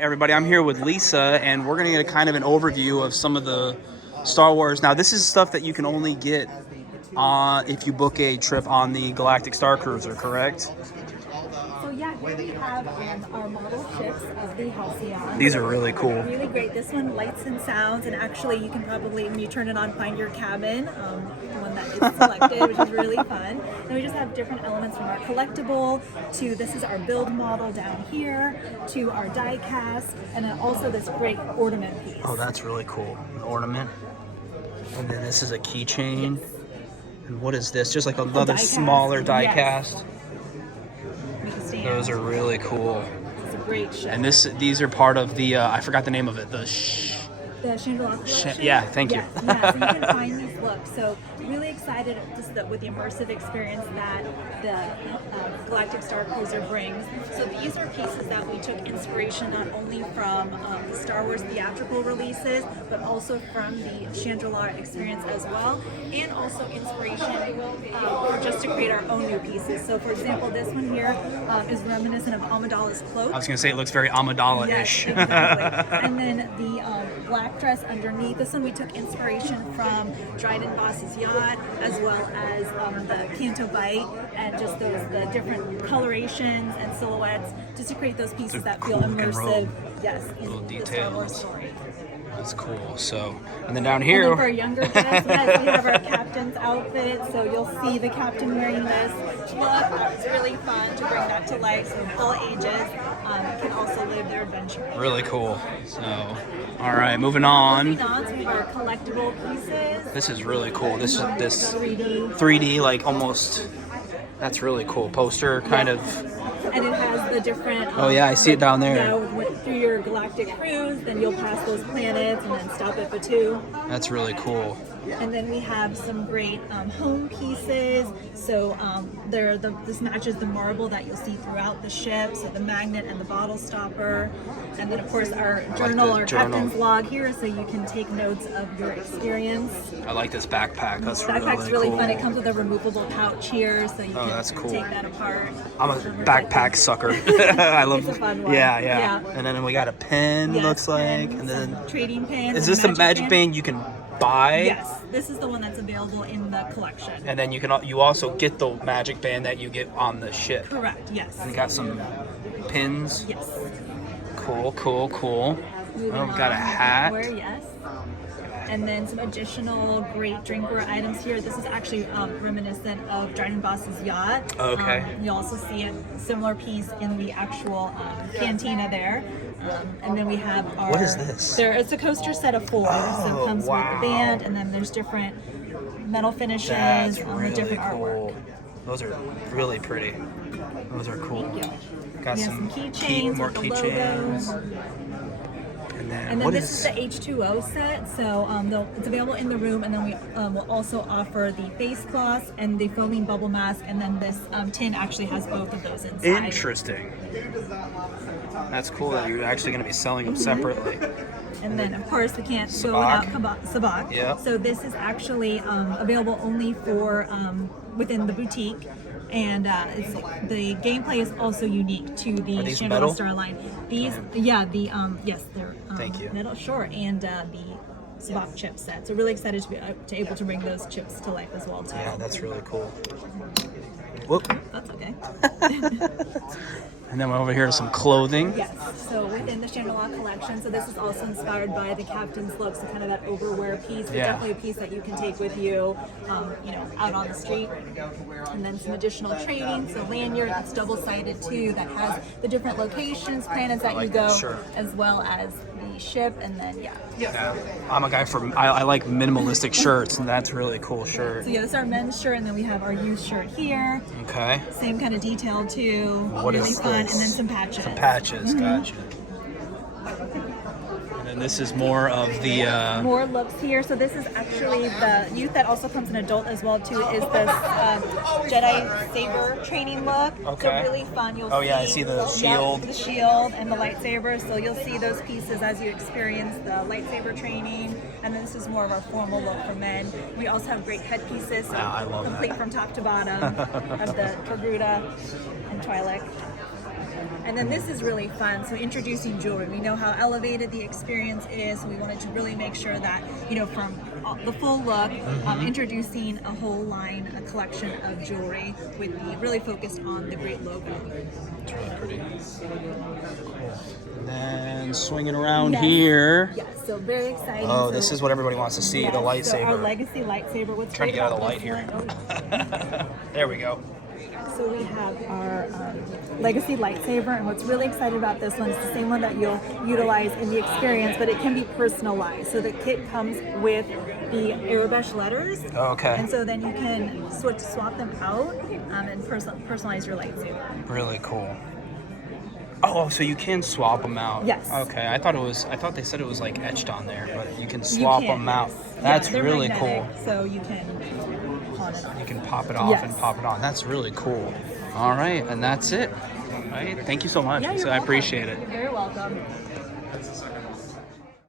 right, everybody, I'm here with Lisa, and we're going to get kind of an overview of some of the Star Wars. Now, this is stuff that you can only get if you book a trip on the Galactic Starcruiser, correct? So yeah, here we have our model ships of the Halcyon. These are really cool. Really great. This one lights and sounds, and actually you can probably, when you turn it on, find your cabin, the one that is selected, which is really fun. And we just have different elements from our collectible to this is our build model down here to our die cast, and then also this great ornament piece. Oh, that's really cool. An ornament. And then this is a keychain. Yes. And what is this? Just like another smaller die cast. Those are really cool. It's a great ship. And these are part of the I forgot the name of it. The Chandelier Collection. Yeah, thank you. Yeah, so you can find these looks. So really excited just with the immersive experience that the Galactic Starcruiser brings. So these are pieces that we took inspiration not only from the Star Wars theatrical releases, but also from the Chandelier experience as well, and also inspiration just to create our own new pieces. So for example, this one here is reminiscent of Amidala's cloak. I was going to say it looks very Amidala-ish. Yes, exactly. And then the black dress underneath. This one we took inspiration from Dryden Boss's yacht, as well as the Canto Bite, and just the different colorations and silhouettes, just to create those pieces that feel immersive. Yes, little in the Star Wars details. story. That's cool. So, and then down And here, then for our younger guests, yes, we have our captain's outfit, so you'll see the captain wearing this look. It's really fun to bring that to life, so all ages can also live their adventure. really cool. So, all right, moving on. Moving on to our collectible pieces. This is really cool. This 3D. 3D, like almost. That's really cool. Poster, kind of. And it has the different. Oh yeah, I see it down there. Through your galactic cruise, then you'll pass those planets and then stop at Batu. That's really cool. And then we have some great home pieces. So this matches the marble that you'll see throughout the ship. So the magnet and the bottle stopper. And then of course our journal, our captain's log here, so you can take notes of your experience. I like this backpack. That's Backpack's really fun. It comes with a removable pouch here, so you can that's cool. take that apart. I'm a backpack sucker. I love. It's a fun one. Yeah. And then we got a pen. Yes, looks like, pens, and then trading pins. is this the magic band you can buy? Yes, this is the one that's available in the collection. And then you also get the magic band that you get on the ship. Correct. Yes. We got some pins. Yes. Cool. Moving Oh, we got a on, hat. Headwear, yes. And then some additional great drinkware items here. This is actually reminiscent of Dryden Boss's yacht. Okay. You also see a similar piece in the actual cantina there. And then we have our... What is this? It's a coaster set of 4. So it comes with the band, and then there's different metal finishes, That's the really different cool. artwork. Those are really pretty. Those are cool. Thank you. Got We have some keychains more with the keychains. logos. And then, And then what this is is the H2O set, so it's available in the room, and then we will also offer the face cloths and the foaming bubble mask, and then this tin actually has both of those inside. Interesting. That's cool that you're actually going to be selling them separately. And then, of course, we can't go without sabak. Yeah. So this is actually available only for within the boutique. And the gameplay is also unique to the Chandelier Star line. These, yes, they're Thank you. metal, sure, and the sabak chip set. So really excited to be able to bring those chips to life as well too. Yeah, that's really cool. Whoop. That's okay. And then we're over here to some clothing. Yes, so within the Chandelier Collection, so this is also inspired by the captain's look, so kind of that overwear piece. It's definitely a piece that you can take with you, out on the street. And then some additional trading, so lanyard that's double-sided too, that has the different locations, planets that you go, as well as the ship, and then I'm a guy I like minimalistic shirts, and that's a really cool shirt. So yeah, this is our men's shirt, and then we have our youth shirt here. Okay. Same kind of detail too. What really is fun, this? and then some patches. Gotcha. And this is more of the... More looks here. So this is actually the youth that also comes in adult as well too, is this Jedi saber training look. Okay. So really fun. You'll Oh, yeah, I see the shield. The shield and the lightsaber. So you'll see those pieces as you experience the lightsaber training. And then this is more of our formal look for men. We also have great headpieces, so I love complete that. from top to bottom of the Togruta and Twi'lek. And then this is really fun. So introducing jewelry. We know how elevated the experience is. We wanted to really make sure that, you know, from the full look, introducing a whole line, a collection of jewelry with the really focused on the great logo. It's really pretty. And then swinging around here. Yes, so very exciting. Oh, so, this is what everybody wants to see, the lightsaber. So our legacy lightsaber. What's Trying to get out of the light great here. about this one- There we go. So we have our legacy lightsaber, and what's really exciting about this one is the same one that you'll utilize in the experience, but it can be personalized. So the kit comes with the Arabesh letters. Okay. And so then you can swap them out and personalize your lightsaber. Really cool. Oh, so you can swap them out. Yes. Okay, I thought they said it was like etched on there, but you can swap them out. Yes. That's they're really magnetic, cool. So you can pawn it off. You can pop it off and pop it on. That's really cool. All right, and that's it. All right, thank you so much. Yeah, you're I welcome. appreciate it. You're very welcome.